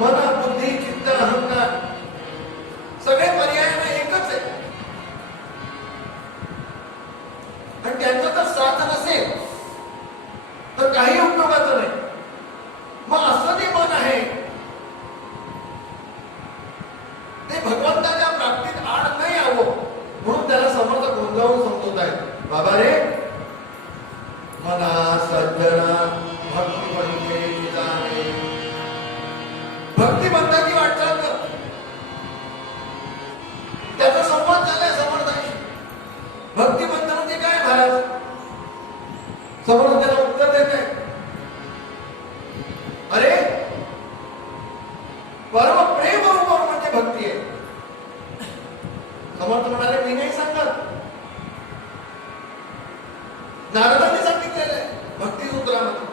मन बुद्धी मना सज्जना भक्तिपंथे जाणे. भक्तिपंथाची वाटचाल कर. त्याचा संवाद झालाय समर्थांशी. भक्तिपंथ म्हणजे काय महाराज? समर्थ त्याला उत्तर देत आहे, अरे परम प्रेम रूप म्हणजे भक्ती आहे. समर्थ म्हणाले, मी नाही सांगत, नारदांनी सांगितलेलं आहे भक्ती सूत्रामध्ये.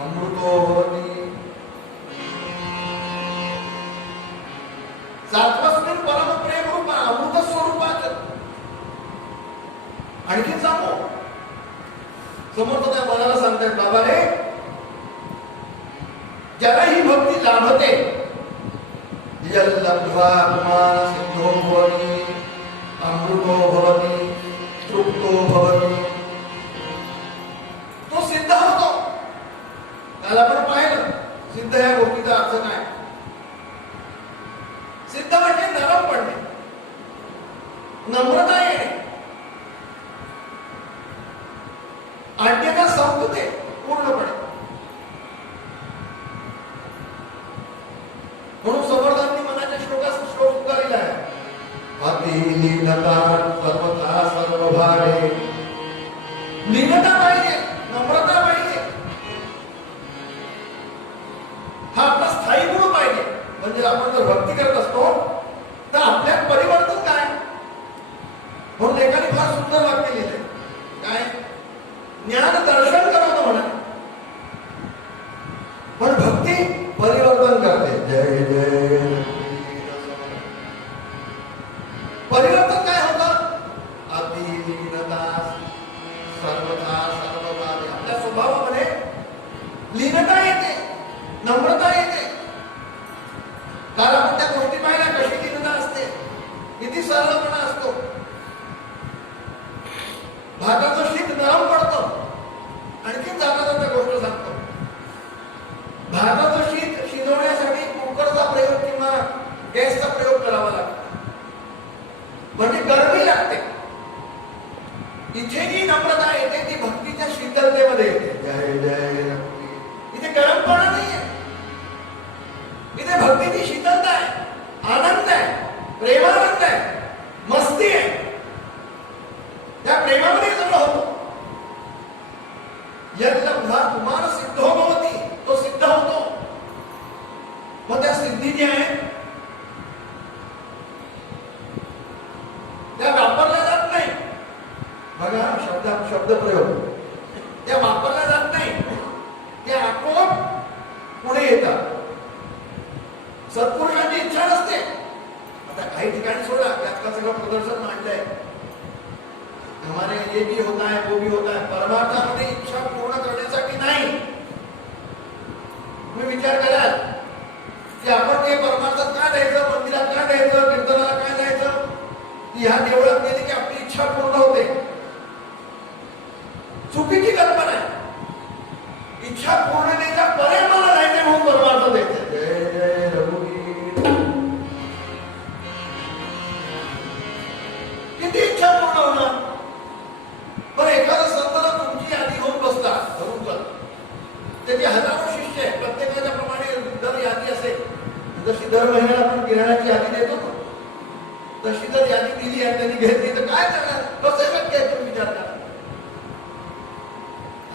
अमृतो भवति सात्वस्मिन परम प्रेम रूप अमृत स्वरूपात. आणखी सांगू, समर्थ त्या मनाला सांगतात, बाबा रे, ज्याला ही भक्ती लाभते, यल्लब्ध्वा पुमान सिद्धो भवति अमृतो भवति तृप्तो भवति. तो सिद्ध होतो. त्याला आपण पाहिलं सिद्ध या गोष्टीचा अर्थ काय. सिद्ध म्हणजे नरम पडणे, नम्रता येणे, आज्ञेचा संपते पूर्णपणे. म्हणून समर्थांनी मनाच्या श्लोक उद्गारिला आहे, अति लीनता सर्वथा सर्वभावे. लीनता पाहिजे, नम्रता पाहिजे, हा आपला स्थायी गुण पाहिजे. म्हणजे आपण जर भक्ती करत असतो तर आपल्यात परिवर्तन काय. म्हणून एकाने फार सुंदर वाक्य लिहिलंय, काय, ज्ञान दर्शन करावं म्हणा, पण भक्ती परिवर्तन करते. जय जय. परिवर्तन काय होतं? अतिलीनता सर्वथा सर्वभावे. आपल्या स्वभावामध्ये लीनता येते, नम्रता येते. कारण आपण त्या गोष्टी पाहिल्या, कशी लीनता असते, किती सरळपणा असतो. भाताचं शीत नरम पडतं. आणखी जाता त्या गोष्ट सांगतो, भाताचं शीत शिजवण्यासाठी कुकरचा प्रयोग किंवा गॅसचा प्रयोग करावा लागतो, म्हणजे गरमी लागते. इथे जी नम्रता येते ती भक्तीच्या शीतलतेमध्ये येते. जय जय. इथे गरमपणा नाहीये, इथे भक्तीची शीतलता आहे, आनंद आहे, प्रेमानंद आहे, मस्ती आहे. त्या प्रेमामध्ये सगळं होतं. यल्लब्ध्वा पुमान सिद्धो भवति, तो सिद्ध होतो. मग त्या सिद्धी जी आहे त्या वापरल्या जात नाही. बघा शब्द प्रयोग, त्या वापरल्या जात नाही, त्या आपोआप पुढे येतात. सत्पुरुषांची इच्छा नसते. आता काही ठिकाणी सोडा, त्यातलं सगळं प्रदर्शन मांडलंय, हमारे ये भी होता है वो भी होता है. परमार्थामध्ये इच्छा पूर्ण करण्यासाठी नाही. तुम्ही विचार कराल की आपण ते परमार्थात का द्यायचं, मंदिरात का द्यायचं, कीर्तनाला काय द्यायचं, की ह्या देवळात गेली की आपली इच्छा पूर्ण होते. चुकीची कल्पना आहे. इच्छा पूर्णतेच्या परे मला जायचे म्हणून परमार्थ द्यायचे. जय जय रघुवीर. किती इच्छा पूर्ण होणार. पण एखादा संतांना तुमची यादी होऊन बसला धरून कर, त्याचे हजारो शिष्य आहे, प्रत्येकाच्या प्रमाणे दर यादी असेल. जशी दर महिन्याला आपण किराणाची यादी देतो ना, तशी जर यादी दिली आणि त्यांनी घेतली तर काय करणार, कसं शक्य आहे तुम्ही विचार करा.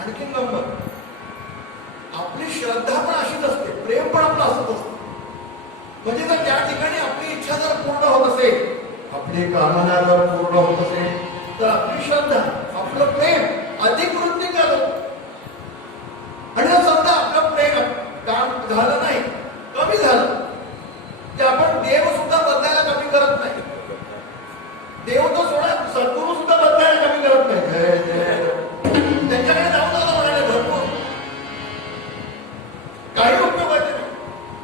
आणखी नंबर, आपली श्रद्धा पण अशीच असते, प्रेम पण आपलं असत असतं. म्हणजे जर त्या ठिकाणी आपली इच्छा जर पूर्ण होत असेल, आपली कामना जर पूर्ण होत असेल, तर आपली श्रद्धा, आपलं प्रेम अधिक वृद्धी करतो. आणि जर समजा आपलं प्रेम काम झालं नाही, कमी झालं, की आपण देव सुद्धा बदलायला कमी करत नाही. देव तो सोडा, सद्गुरू सुद्धा बदलायला कमी करत नाही. त्यांच्याकडे जाऊन आला म्हणाले भरपूर, काही उपयोगाचे नाही.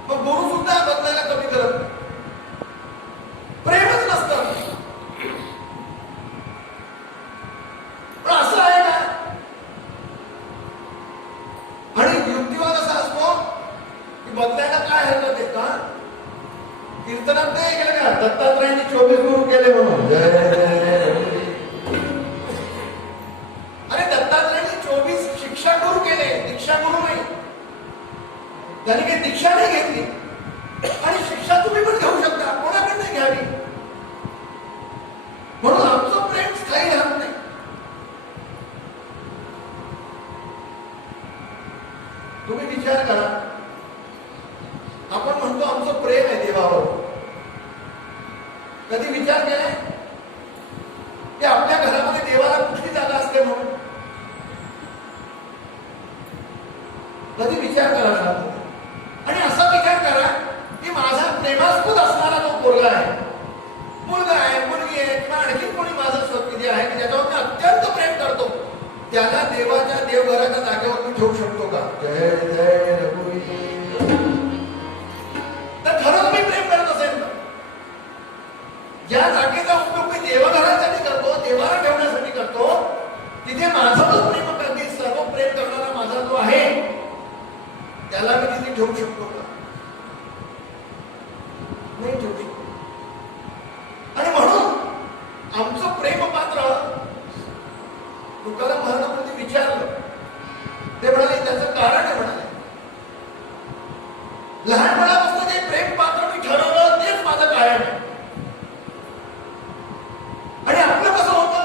मग गुरु सुद्धा बदलायला कमी करत नाही. प्रेमच नसतं. पण असं आहे का? आणि युक्तिवाद असा असतो की बदलायला काय हरकत आहे का? कीर्तनात नाही केलं का दत्तात्रयांनी 24 गुरु केले म्हणून. दीक्षा गुरु नाही, त्याने काही दीक्षा नाही घेतली. आणि शिक्षा तुम्ही पण घेऊ शकता, कोणाकडे घ्यावी. म्हणून आमचं प्रेम स्थायी राहत नाही. तुम्ही विचार करा, आपण म्हणतो आमचं प्रेम आहे देवावर. कधी विचार केलाय की आपल्या घरामध्ये देवाला कुठली जागा असते म्हणून? कधी विचार करा शांत. आणि असा विचार करा की माझा प्रेमास्पद असणारा जो पोरगा आहे, मुलगा आहे, मुलगी आहे, किंवा आणखी कोणी माझं स्वतःचे आहे की ज्याच्यावर मी अत्यंत प्रेम करतो, त्याला देवाच्या देवघराच्या जागेवर मी ठेवू शकतो का? जय जय रघुवीर. तर खरंच मी प्रेम करत असेल, ज्या जागेचा उपयोग मी देवघरासाठी करतो, देवाला ठेवण्यासाठी करतो, तिथे माझा जो प्रेम करते, सर्व प्रेम करणारा माझा जो आहे, त्याला मी तिथे ठेवू शकतो का? नाही ठेवू शकतो. आणि म्हणून आमचं प्रेम पात्र तुकाराम महाराजांनी विचारलं, ते म्हणाले त्याचं कारण आहे. म्हणाले लहानपणापासून जे प्रेम पात्र मी ठरवलं तेच माझं कायम आहे. आणि आपलं कसं होतं?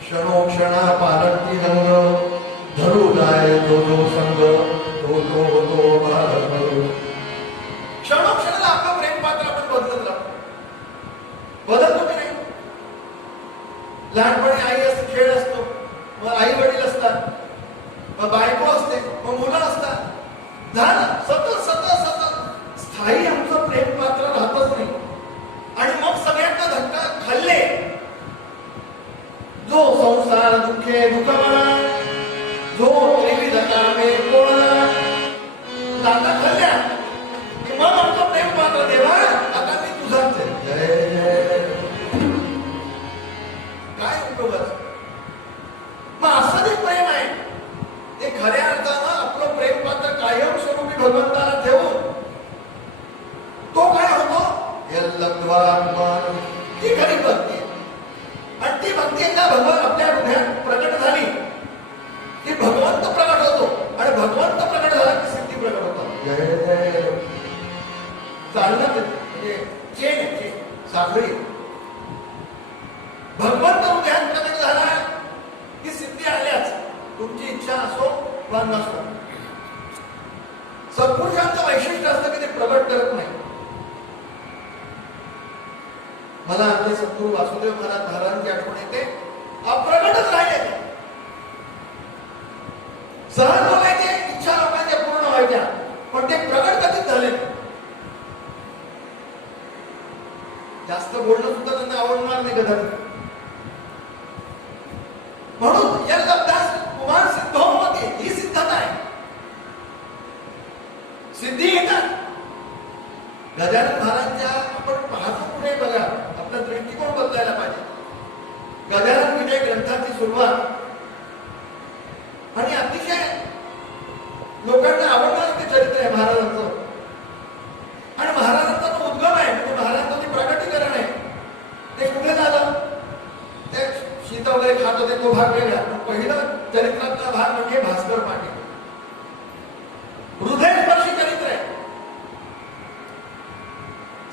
क्षणोक्षणा पालटती रंग, धरू जाय तो जो संग, तो तो तो भारत. क्षणोक्षणाला आपलं प्रेम पात्र आपण बदलत राहतो. बदलतो की नाही? लहानपणी आई असते, खेळ असतो, मग आई वडील असतात, मग बायको असते, मग मुलं असतात. झालं, सतत सतत सतत स्थायी आमचं प्रेम पात्र राहतच नाही. आणि मग सगळ्यांना धक्का खाल्ले, जो संसार दुःखे दुःखमना, जो त्रिविध कामे कोणा, दाता खाल्ल्या की मग आमचं प्रेम पात्र देवा आता मी तुझाच आहे. जय जय. काय उपयोगाचं? मग असं जे प्रेम आहे ते खऱ्या अर्थानं आपलं प्रेम पात्र कायम स्वरूपी भगवंताला ठेवून तो काय होतो? ती खरी भक्ती. आणि ती भक्ती एकदा भगवान आपल्या हृदयात प्रकट झाली की भगवंत प्रकट होतो. आणि भगवंत प्रकट झाला की सिद्धी प्रकट होतात. जय जय. चालणं म्हणजे चेन साखळी. भगवंत हृदयात प्रकट झाला की सिद्धी आल्याच, तुमची इच्छा असो वा नसो. सत्पुरुषांचं वैशिष्ट्य असतं की ते प्रकट करत नाही. मला आपले सद्गुरू वासुदेव महाराजांची आठवण येते. अप्रकटच राहिले, सहज बोलायचे, इच्छा लोकांच्या पूर्ण व्हायच्या, पण ते प्रकट कधीच झाले. जास्त बोलणं सुद्धा त्यांना आवडणार नाही कदाचित. म्हणून या शब्दास कुमार सिद्धोमती ही सिद्धता आहे. सिद्धी येतात. गजानन महाराजांच्या आपण पाहतो पुढे बघा, आपला दृष्टिकोन बदलायला पाहिजे. गजानन विजय ग्रंथाची सुरुवात आणि अतिशय लोकांना आवडणारं ते चरित्र आहे महाराजांचं. आणि महाराजांचा तो उद्गम आहे, म्हणजे महाराजांचं जे प्रकटीकरण आहे ते कुठे झालं? ते शीत वगैरे खात होते तो भाग वेगळा. पहिलं चरित्रातला भाग म्हणजे भास्कर पाटील. हृदयस्पर्शी चरित्र आहे.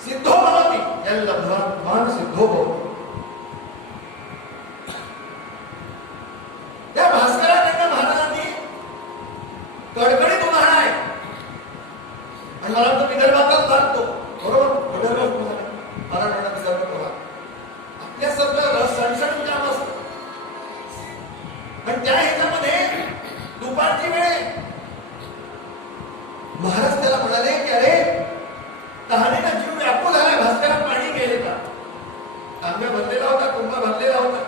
सिद्धो भवती यल्ल भगवान सिद्धो भवती. त्या भास्कराकडनं महाराजांनी कडकडीत उदाहरण आहे. आणि मला तो विदर्भातच लागतो, बरोबर? विदर्भ मराठवाडा विदर्भ प्रभाग आपल्या सगळं सणसणीत काम असतं. पण त्या ह्याच्यामध्ये दुपारची वेळ महाराज त्याला म्हणाले की अरे तहानेनं जीव व्यापूळ झाला, भास्करात पाणी गेले का? तांब्या भरलेला होता, कुंभा भरलेला होता.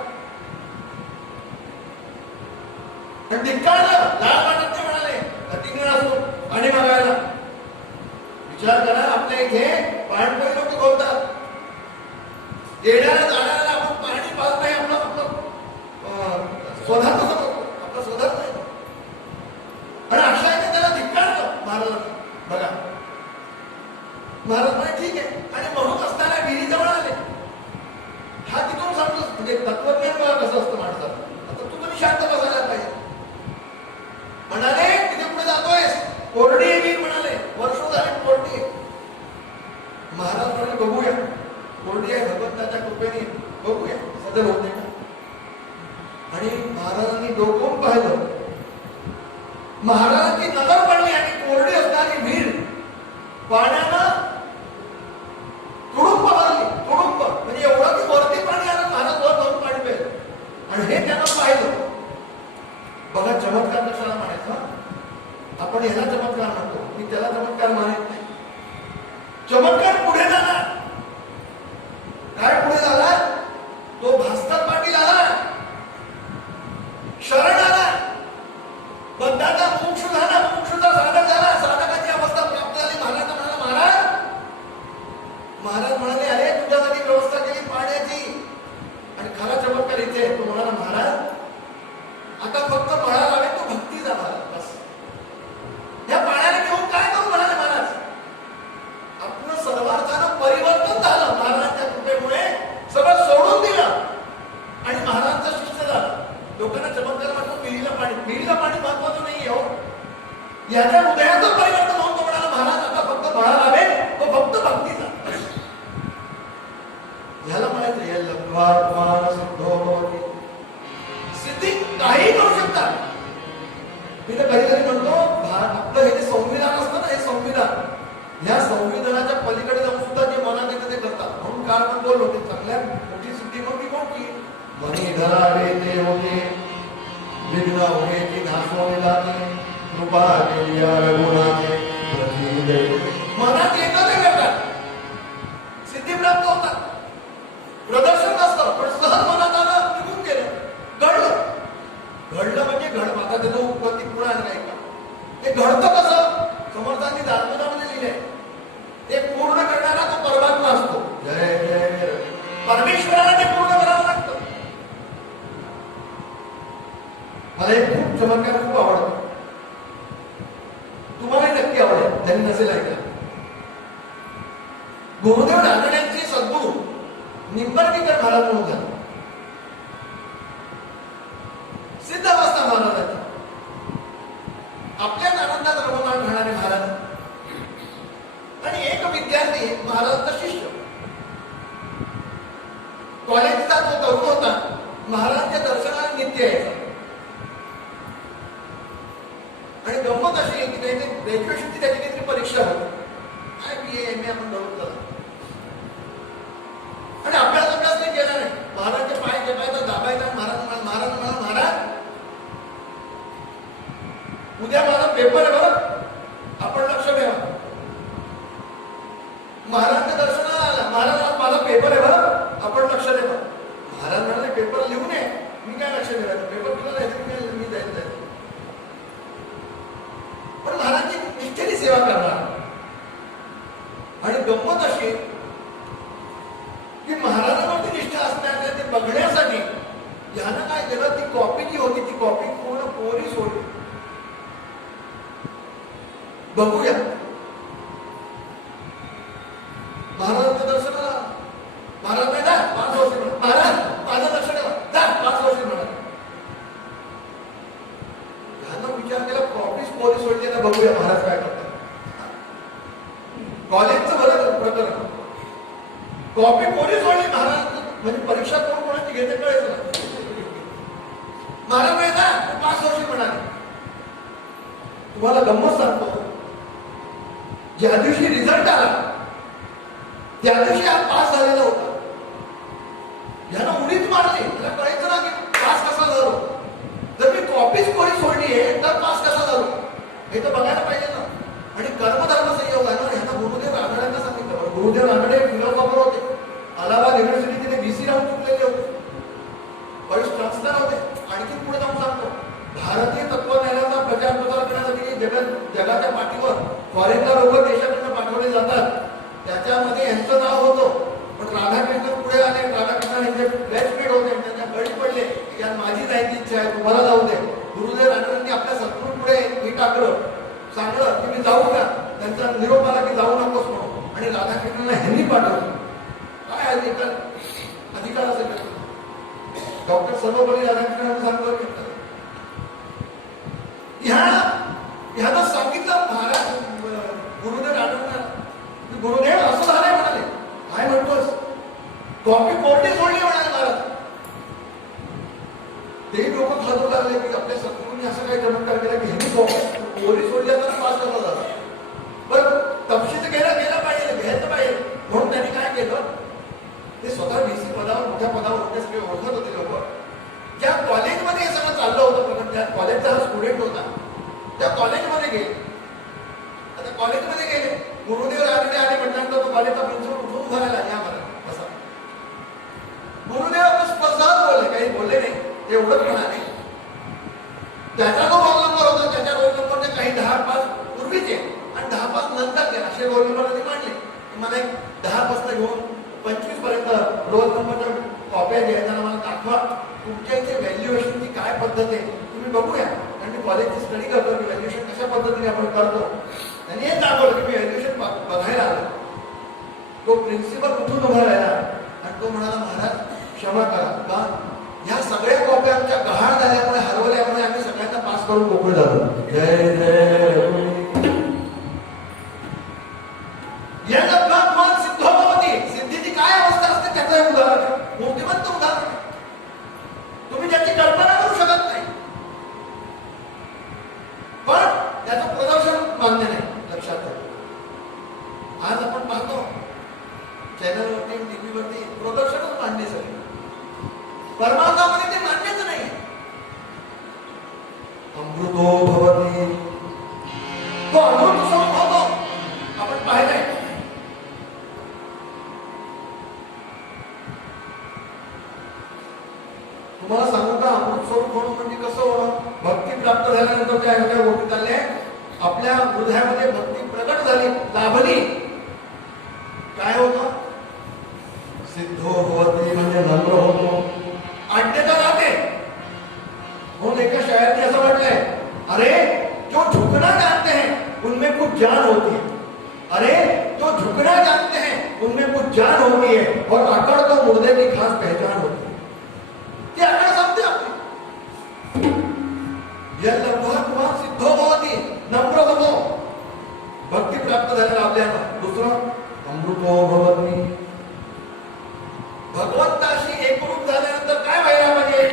पण धिक्कारलं, लाल वाटत ते म्हणाले तिकडे असो पाणी मागायला. विचार करा, आपल्या इथे पाणपोई लोक बोलतात, येणाऱ्या जाणाऱ्याला आपण पाणी पाहत नाही. आपलं स्वतःच आपलं स्वतःच नाही. आणि अशा इथे त्याला धिक्कारलं महाराजांनी. बघा, महाराज म्हणे ठीक आहे. आणि म्हणून असताना विहिरीजवळ आले. हा तिथून समजतो, म्हणजे तत्वज्ञान बघा कसं असतं माणसाचं. आता तू कधी शांत बसायला पाहिजे. आणि महाराजांनी डोकून पाहिलं. महाराजांची नजर पडली आणि कोरडी असणारी विहीर पाण्यानं तुडुंब भरली. तुडुंब म्हणजे एवढं की वरती पाणी आलं, महाराज वर जाऊन पाणी प्यायलं. आणि हे त्यानं पाहिलं. बघा चमत्कार कशाला म्हणायचा. आपण याला चमत्कार म्हणतो, मी त्याला चमत्कार मानत नाही. चमत्कार पुढे जाणार. काय पुढे झाला? तो भास्कर पाटील आला, शरण आला, बंधाचा मोक्ष झाला, मोक्षचा साधक झाला, साधकाची अवस्था प्राप्त झाली. महाराज म्हणाला, महाराज म्हणाले, अरे तुझ्यासाठी व्यवस्था केली पाण्याची. आणि खरा चमत्कार इथे तो म्हणाला, महाराज आता फक्त मळा लावे, तो भक्ती झाला बस. या पाण्याने घेऊन काय करू म्हणाले महाराज. आपलं सर्वार्थानं परिवर्तन झालं. महाराजांच्या कृपेमुळे सगळं सोडून दिलं आणि महाराजांचा शिष्य झाला. लोकांना चमत्कार वाटतो पिढीला पाणी. पिढीला पाणी महत्वाचं नाही हो. याच्या हृदयाचं परिवर्तन होऊन तो म्हणाला, महाराज आता फक्त मळा लावे, तो फक्त भक्तीचा. ह्याला म्हणायचं हे लब्ध्वा सिद्धो भवति. सिद्धी काही करू शकतात. मी तर कधी कधी म्हणतो, आपलं हे जे संविधान असतं ना, हे संविधान, या संविधानाच्या पलीकडे जाऊन सुद्धा जे मनात येतं ते करतात. म्हणून काल पण बोललो, ते चांगल्या मोठी सिद्धी मोठी कोणती. मनी धरावे ते होते, विघ्न होणे की नाशवणे जाते, कृपा केली रघुनाथे प्रति. मनात येतं ते करतात, सिद्धी प्राप्त होतात. प्रदर्शन नसतं, पण सहज मनात आलं, निघून गेलं, घडलं. घडलं म्हणजे घड. आता त्याचं उत्पत्ती पुन्हा नाही का. ते घडतं कसं? समर्थांनी दासबोधामध्ये लिहिलंय, ते पूर्ण करणारा तो परमात्मा असतो. जय जय परमेश्वराला ते पूर्ण करावं लागतं. मला एक खूप चमत्कार खूप आवडतो, तुम्हाला नक्की आवडेल त्यांनी नसेल ऐकलं. गुरुदेव रानड्यांचे सद्गुरू निंबर्णीकर महाराज म्हणून झाले. सिद्ध अवस्था महाराजांची. आपल्याच आनंदात रममाण राहणारे महाराज आणि एक विद्यार्थी महाराजांचा शिष्य. कॉलेजचा तो तरुण होता, महाराजांच्या दर्शनाला नित्य यायचा. आणि गंमत अशी की त्याची ग्रॅज्युएशनची त्याची काहीतरी परीक्षा होती. काय BA MA आपण दररोज करतो. आणि अभ्यास नाही केला नाही. महाराजचे पाय जपायचा, दाबायचा. महाराज उद्या माझा पेपर आहे बरं, आपण लक्ष ठेवा. महाराजच्या दर्शनाला आला. महाराज माझा पेपर आहे बरं, आपण लक्ष ठेवा. महाराज म्हणाले, पेपर लिहून ये. मी काय लक्ष ठेवायचं, पेपर तुला जायचं, मी जायचं. पण महाराजची निष्ठेने सेवा करणार. आणि गंमत अशी की महाराजांवरती निष्ठा असण्याच्या ते बघण्यासाठी यानं काय केलं, ती कॉपी जी होती ती कॉपी पूर्ण कोरी सोडली. बघूया. महाराजांच्या दर्शनाला महाराज नाही जा 5 वर्ष म्हणा. महाराज माझं लक्ष ठेवा, जा 5 वर्ष म्हणा. ह्यानं विचार केला, कॉपीच कोरी सोडली ना, बघूया महाराज काय करतात. कॉलेजचं बरं प्रकरण, कॉपी कोणी सोडली. महाराज म्हणजे परीक्षा कोण कोणाची घेते कळायचं ना. महाराज नाही ना 5 वर्ष म्हणाले. तुम्हाला गंमत सांगतो, ज्या दिवशी रिझल्ट आला त्या दिवशी हा पास झालेला होता. यानं उडीच मारली. त्याला कळायचं ना की पास कसा झालो. जर मी कॉपीच कोणी सोडली आहे तर पास कसा झालो हे तर बघायला पाहिजे ना. आणि कर्मधर्म संयोग आहे ना. ह्यांना गुरुदेव रानड्यांना सांगितलं. गुरुदेव रानडे फिलॉसॉफर होते. अलाहाबाद युनिव्हर्सिटीचे ते VC राहून चुकलेले होते. बरेच ट्रान्सफर होते. आणखी पुढे जाऊन सांगतो, भारतीय तत्वज्ञानाचा प्रचार प्रसार करण्यासाठी जगाच्या पाठीवर फॉरेनला लोक देशाकडनं पाठवले जातात. त्याच्यामध्ये यांचं नाव होतं. पण राधाकृष्ण पुढे आले. राधाकृष्ण यांचे बॅचमेट होते. त्यांच्या गळी पडले. यात माझी जायची इच्छा आहे, तुम्हाला जाऊ दे. गुरुदेव रानडेंनी आपल्या सद्गुरू पुढे मी टाकलं, सांगलं की मी जाऊ का. त्यांचा निरोप आला की जाऊ नकोस म्हणून. आणि राधाकृष्णांना ह्यांनी पाठवलं. काय अधिकार असेल डॉक्टर सर्वपल्ली राधाकृष्णांना सांगतो. ह्यानं सांगितलं महाराज गुरुदेव रानडेंना. गुरुदेव असं झालंय म्हणाले. काय म्हणतोस, कॉपी कोरडी सोडली म्हणाले महाराज. तेही लोक खाजू लागले की आपल्या सद्गुरूंनी असं काही चमत्कार केला की ह्यांनी ओरी सोडली असताना पास झाला झाला. पण तपशील गेला पाहिजे, घ्यायचं पाहिजे. म्हणून त्यांनी काय केलं, ते स्वतः VC पदावर मोठ्या पदावर होते, सगळे ओळखत होते लोक. ज्या कॉलेजमध्ये हे सगळं चाललं होतं, पण त्या कॉलेजचा हा स्टुडंट होता, त्या कॉलेजमध्ये गेले. आता कॉलेजमध्ये गेले, गुरुदेव आले म्हटल्यानंतर तो कॉलेजचा प्रिन्सिपल उठून उभा राहिला, या मला बसा. गुरुदेव सहज बोलले, काही बोलले नाही, एवढंच म्हणाले. त्याचा जो रोल नंबर होता, त्याच्या रोल नंबरचे काही 10-5 पूर्वीचे आणि 10-5 नंतर गेला, असे रोल नंबर त्यांनी मांडले. मला एक 10 घेऊन 25 पर्यंत रोल नंबरच्या कॉप्या घ्यायला मला दाखवा, तुमच्या इथे व्हॅल्युएशनची काय पद्धत आहे तुम्ही बघूया. कारण मी कॉलेजची स्टडी करतो की व्हॅल्युएशन कशा पद्धतीने आपण करतो. त्यांनी हे दाखवलं की मी व्हॅल्युएशन बघायला आलो. तो प्रिन्सिपल उठून उभा राहिला आणि तो म्हणाला, महाराज क्षमा करा, का ह्या सगळ्या कॉप्या आमच्या गहाळ झाल्यामुळे, हरवल्यामुळे आम्ही सगळ्यांना पास करून मोकळे झालो. जय जय या लब्धात्मान सिद्धो भवती. सिद्धीची काय अवस्था असते त्याचं हे उदाहरण, मूर्तिमंत उदाहरण. तुम्ही ज्याची कल्पना करू शकत नाही, पण त्याचं प्रदर्शन मान्य नाही. लक्षात ठेवा, आज आपण पाहतो चॅनलवरती, टीव्हीवरती प्रदर्शनच मान्य सगळे. परमार्थामध्ये ते मान्यच नाही. अमृतो भवती, तो अमृत स्वरूप होतो, आपण पाहिलंय. तुम्हाला सांगू का, अमृत स्वरूप होणं म्हणजे कसं होणं. भक्ती प्राप्त झाल्यानंतर त्या एवढ्या गोष्टी चालल्या, आपल्या हृदयामध्ये भक्ती प्रकट झाली, लाभली. काय होतं, सिद्धो भवती म्हणजे नम्र होतो, आज्ञता राहते. म्हणून एका शायराने असं म्हटलंय, अरे जो झुकना जानते हैं उनमें कुछ जान होती है. अरे जो झुकना जानते हैं उनमें कुछ जान होती है, और अकड़ तो मुर्दे की खास पहचान होती है. ती अकड़ समजते आपली. या लब्धात्मान सिद्धो भवती, नम्र होतो, भक्ती प्राप्त झालेला आपल्याला. दुसरं अमृतो भवती, भगवंताशी एकरूप झाल्यानंतर काय व्हायला पाहिजे,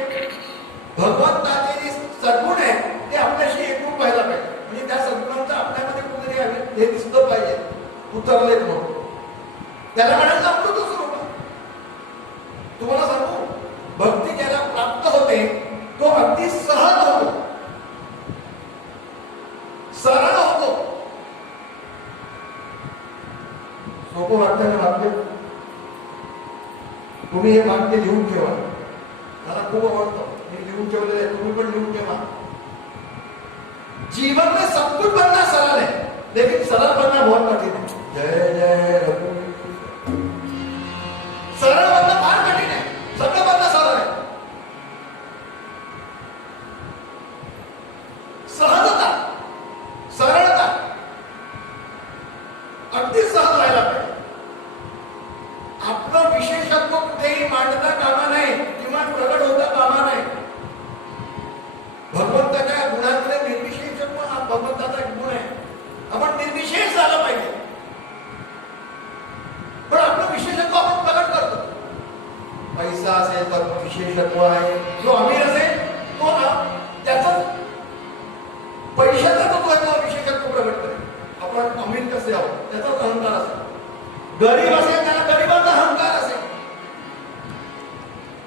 भगवंताचे जे सद्गुण आहे ते आपल्याशी एकरूप व्हायला पाहिजे. म्हणजे त्या सद्गुणांचं आपल्यामध्ये कुठेतरी हे दिसलं पाहिजे, उतरलेत म्हणून. त्याला म्हणायचं अमृत स्वरूप. तुम्हाला सांगू, भक्ती ज्याला प्राप्त होते तो अगदी सहज होतो, सरळ होतो. सोपं वाटतं ना वाक्य. तुम्ही हे वाक्य लिहून ठेवा, मला खूप आवडतं, मी लिहून ठेवलेलं आहे, तुम्ही पण लिहून ठेवा. जीवन में सब कुछ बनना सरल है, लेकिन सरल बनना बहुत कठिन है. जय जय रघुवीर. सरळ बनणं फार कठीण आहे, सगळं बनणं सरळ आहे. सहजता, सरळता, अगदी सहज व्हायला पाहिजे. आपलं विशेषत्व कुठेही मांडता कामा नये किंवा प्रगट होता कामा नये. भगवंताच्या गुणांकडे निर्विशेषत्व हा भगवंताचा गुण आहे. आपण निर्विशेष झालं पाहिजे, पण आपलं विशेषत्व आपण प्रगट करतो. पैसा असेल तर विशेषत्व आहे, जो अमीर असेल तो ना त्याचं पैशाचा तो विशेषत्व प्रगट करेल. आपण अमीर कसे आहोत त्याचाच अहंकार असेल. गरीब असेल त्याला गरीबाचा अहंकार असेल.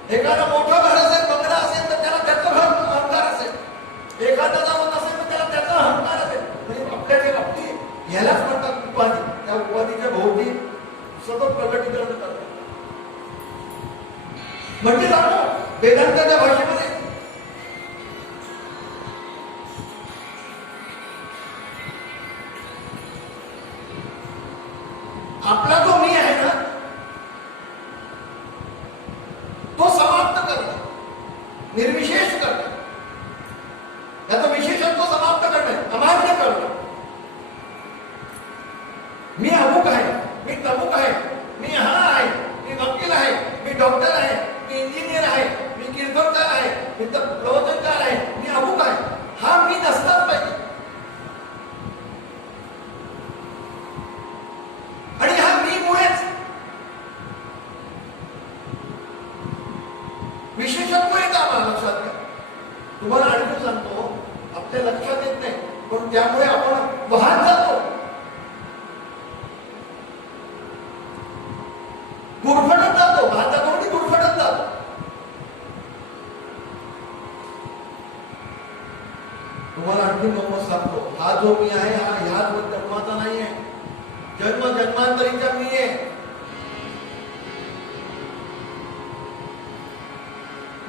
एखादं मोठं घर असेल, बंगला असेल तर त्याला त्याचा अहंकार असेल. एखादा जाऊन असेल तर त्याला त्याचा अहंकार असेल. म्हणजे आपल्याकडे आपली यालाच म्हणतात उपाधी. त्या उपाधीच्या भोवती सतत प्रगतीकरण करतात. म्हणजे जाणो वेदांताच्या भाषेमध्ये आपला जो मी आहे ना तो समाप्त करणे, निर्विशेष करणे, त्याचं विशेषत्व समाप्त करणे, अमान्य करणे. मी अमुक आहे, मी तमुक आहे, मी हा आहे, मी वकील आहे, मी डॉक्टर आहे, मी इंजिनियर आहे, मी कीर्तनकार आहे, मी प्रवचनकार आहे, मी अमुक आहे. हा मी नसलाच पाहिजे. आणि हा मी मुळेच विशेषत्व येतं आम्हाला लक्षात घ्या. तुम्हाला आणखी सांगतो, आपल्या लक्षात येत नाही, पण त्यामुळे आपण वाहत जातो, गुरफटत जातो, वाहत जातो म्हणजे गुरफटत जातो. तुम्हाला आणखी गंमत सांगतो, हा जो मी आहे हा ह्याच जन्माचा नाही आहे, जन्म जन्मांतरीचा मी आहे.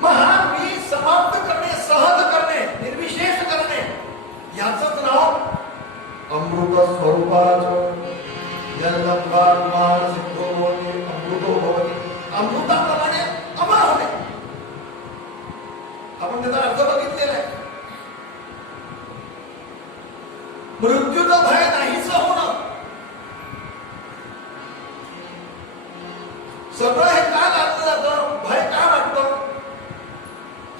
मग हा मी समाप्त करणे, सहज करणे, निर्विशेष करणे, याचंच नाव अमृत स्वरूपाचं जन्मभागमान सिद्धो होणे, अमृतो भवती, अमृताप्रमाणे अमर होणे. आपण त्याचा अर्थ बघितलेला आहे. मृत्यूचं भय नाहीच होणं. सगळं हे का लागलं जातं, भय का वाटतं?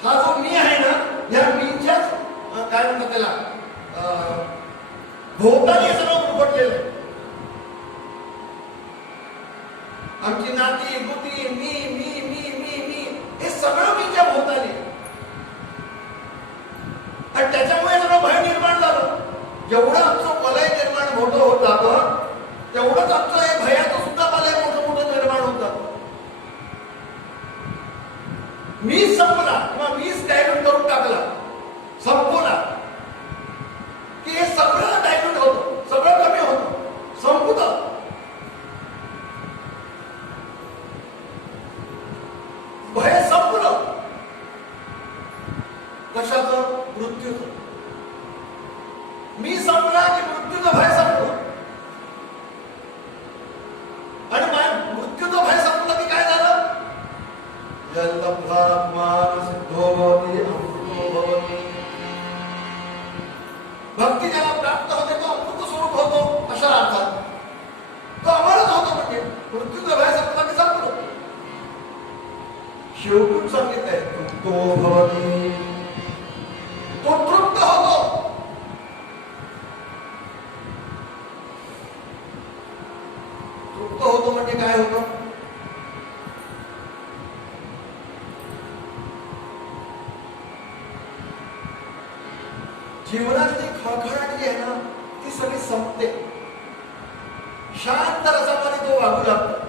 हा जो मी आहे ना, या मीच्याच काय म्हणतात त्याला, भोवताली सगळं उपटलेलं आहे. आमची नाती गुती, मी मी मी मी मी हे सगळं मीच्या भोवताली, आणि त्याच्यामुळे सगळं भय निर्माण झालं. जेवढं आमचं मलय निर्माण मोठं होत जातं, तेवढंच आमचं हे भयाचं सुद्धा मलय मोठं मोठं निर्माण होत जातं. मी संपला किंवा मीच डायल्यूट करून टाकला, संपवला की हे सगळं डायल्यूट होतं, सगळं कमी होतं, संपतं. भय संपलं. कशाचं? मृत्यूचं. मी संपला की मृत्यूचं भय संपलं. आणि मृत्यूचं भय संपलं की काय झालं? जन्मभागमान सिद्धो भवति, अमृतो भवति. भक्ती ज्याला प्राप्त होते तो अमृत स्वरूप होतो, अशा अर्थात तो अमरच होतो. म्हणजे मृत्यूचं भय संपला की संपलं. शेवटून सांगितलंय तृप्तो भवति, तो तृप्त होतो. तृप्त होतो म्हणजे काय होतं? जीवनातली खळखळाट जी आहे ना, ती सगळी संपते. शांत रसामध्ये तो वागू लागतो.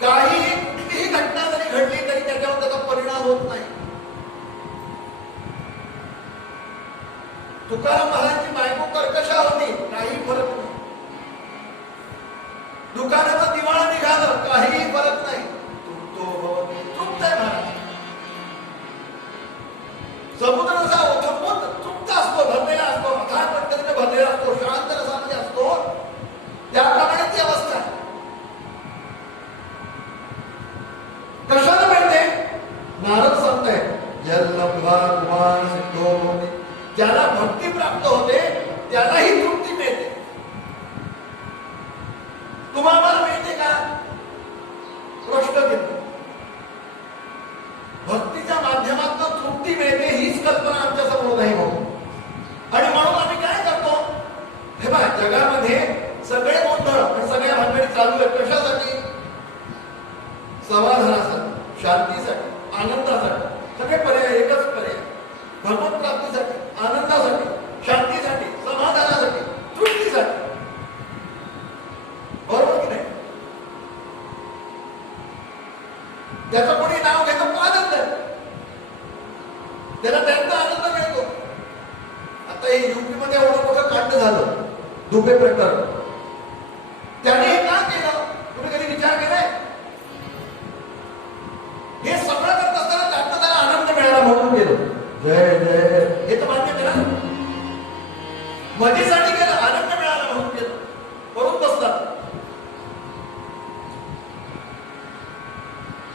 कुठलीही घटना जरी घडली तरी त्याच्यावर त्याचा परिणाम होत नाही. तुकाराम महाराजांची बायको कर्कशा होती, काही फरक नाही. दुकानाचा दिवाळा निघालं, काहीही फरक नाही. तृप्त आहे महाराज. समुद्र जसा ओथंबून तृप्त असतो, भरलेला असतो, अथांग पद्धतीने भरलेला असतो, शांत रसामध्ये असतो, त्याप्रमाणे ती अवस्था आहे. कशाला मिळते? नारद सांगताय जन्मभागमान सिद्धो भवति. ज्याला भक्ती प्राप्त होते त्यालाही तृप्ती मिळते. तुम्हाला मिळते का? प्रश्न देतो. भक्तीच्या माध्यमातून तृप्ती मिळते हीच कल्पना आमच्या समोर नाही होत. आणि म्हणून आम्ही काय करतो? हे बघा, जगामध्ये सगळे गोंधळ आणि सगळ्या भानगडी चालू आहेत. कशासाठी? समाधानासाठी, शांतीसाठी, आनंदासाठी. सगळे पर्याय एकच पर्याय, भगवत प्राप्तीसाठी, आनंदासाठी, शांतीसाठी, समाधानासाठी, तृप्तीसाठी. बरोबर की नाही? त्याचं कोणी नाव घेतो आनंद, त्याला त्यांचा आनंद मिळतो. आता हे युपी मध्ये एवढं मोठं कांड झालं, दुबे प्रकरण. त्याने हे का केलं? तुम्ही कधी विचार केलाय? हे सगळं करत असताना त्यातनं त्याला आनंद मिळाला म्हणून केलं. जय जय हे तर मान्य करा. मजेसाठी केलं, आनंद मिळाला म्हणून केलं. करून बसतात.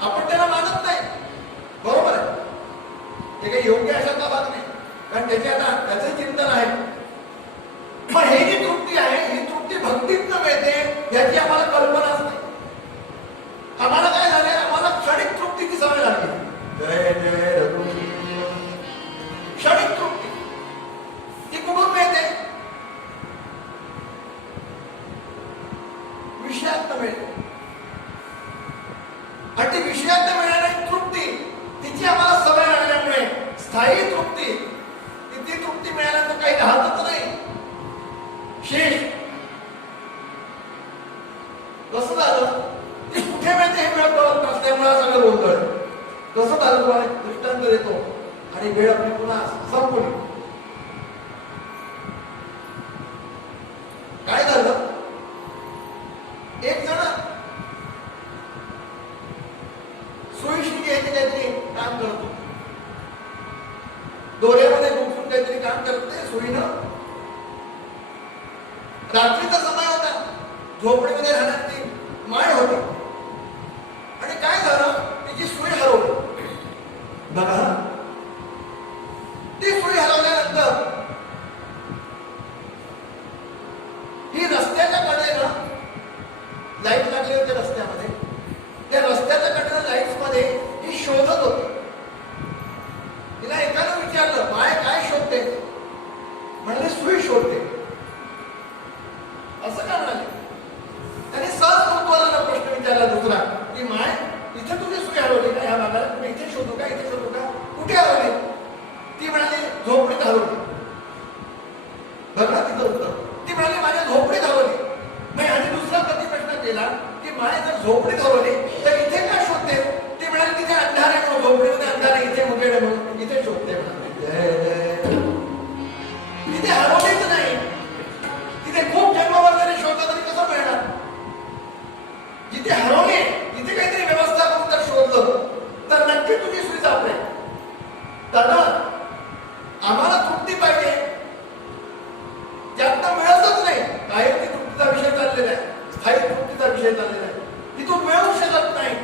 आपण त्याला मानत नाही. बरोबर आहे, ते काही योग्य अशातला भाग नाही. कारण त्याचे आता त्याचं चिंतन आहे. मग हे जी तृप्ती आहे, ही तृप्ती भक्तीतनं मिळते याची आम्हाला कल्पनाच नाही. आम्हाला काय झालंय? आम्हाला क्षणिक तृप्तीची सवय लागली. जय जय रघुवीर. क्षणिक तृप्ती ती कुठून मिळते? विषयातनं मिळते. आणि ती विषयातनं मिळणारी तृप्ती तिची आम्हाला सवय स्थायी तृप्ती, ती तृप्ती मिळाल्यानंतर काही राहतच नाही शेष. कसं झालं ती कुठे मिळते हे वेळ कळत नसल्यामुळे सगळं गोंधळ. कसं झालं तुम्हाला दृष्टांत देतो आणि वेळ आपली पुन्हा संपली. काय झालं, एक जण सुईशी घ्यायचे काहीतरी काम करतो, दोऱ्यामध्ये गुंफून काहीतरी काम करते सुईनं. रात्रीचा समय होता, झोपडीमध्ये राहण्याची माय होती आणि काय झालं, तिची सुई हरवली. बघा, ती सुई हरवल्यानंतर ही रस्त्याच्या कडेनं लाईट लागली होती रस्त्यामध्ये, त्या रस्त्याच्या कडेनं लाईट्स मध्ये ही शोधत होती. तिला एकानं विचारलं, माय काय शोधते? म्हणले सुई शोधते. असं का म्हणाले? त्याने सहज कुतूहलाने प्रश्न विचारला दुसरा की माय इथे तुझी सुई हरवली का ह्या भागाला? तुम्ही इथे शोधू का, इथे शोधू का? कुठे हरवली? ती म्हणाली झोपडीत हरवली. बघा तिचं उत्तर, ती म्हणाली माझ्या झोपडीत हरवली. नाही, आणि दुसरा कधी प्रश्न केला की माय जर झोपडीत हरवली तर इथे का शोधते? ती म्हणाली तिथे अंधार आहे म्हणून, झोपडीमध्ये अंधार आहे, इथे मुकेड आहे म्हणून इथे शोधते. तिथे हरवलीच नाही, तिथे खूप जन्मवर्गाने शोधलं तरी कसं मिळणार? जिथे हरवले तिथे काहीतरी व्यवस्था करून जर शोधलं तर नक्की तुझी सुई सापडेल. दादा, आम्हाला तृप्ती पाहिजे, त्यातनं मिळतच नाही. कायम ती तृप्तीचा विषय चाललेला आहे, स्थायी तृप्तीचा विषय चाललेला आहे, तिथून मिळू शकत नाही.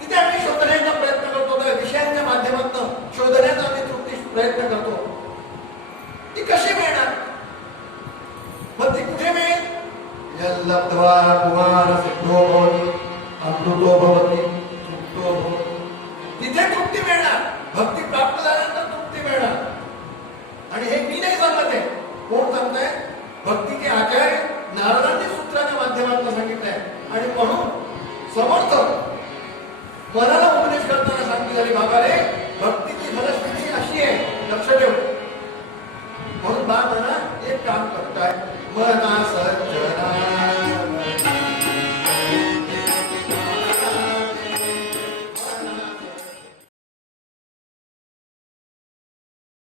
तिथे आम्ही शोधण्याचा प्रयत्न करतो, त्या विषयांच्या माध्यमातून शोधण्याचा आम्ही तृप्ती प्रयत्न करतो. ती कशी मिळणार? मग ती कुठे मिळेल? यल्लब्ध्वा पुमान् सिद्धो भवति अमृतो भवति तृप्तो भवति. तिथे तृप्ती मिळणार, भक्ती प्राप्त झाल्यानंतर तृप्ती मिळणार. आणि हे मी नाही सांगत आहे, कोण सांगताय? भक्तीचे आचार्य नारदांनी सूत्राच्या माध्यमातून सांगितलंय. आणि म्हणून समर्थ मनाला उपदेश करताना सांगते झाली, बाबा रे, भक्तीची फलश्रुती अशी आहे, लक्ष ठेव. म्हणून बा म्हणा एक काम करताय, मना सज्जना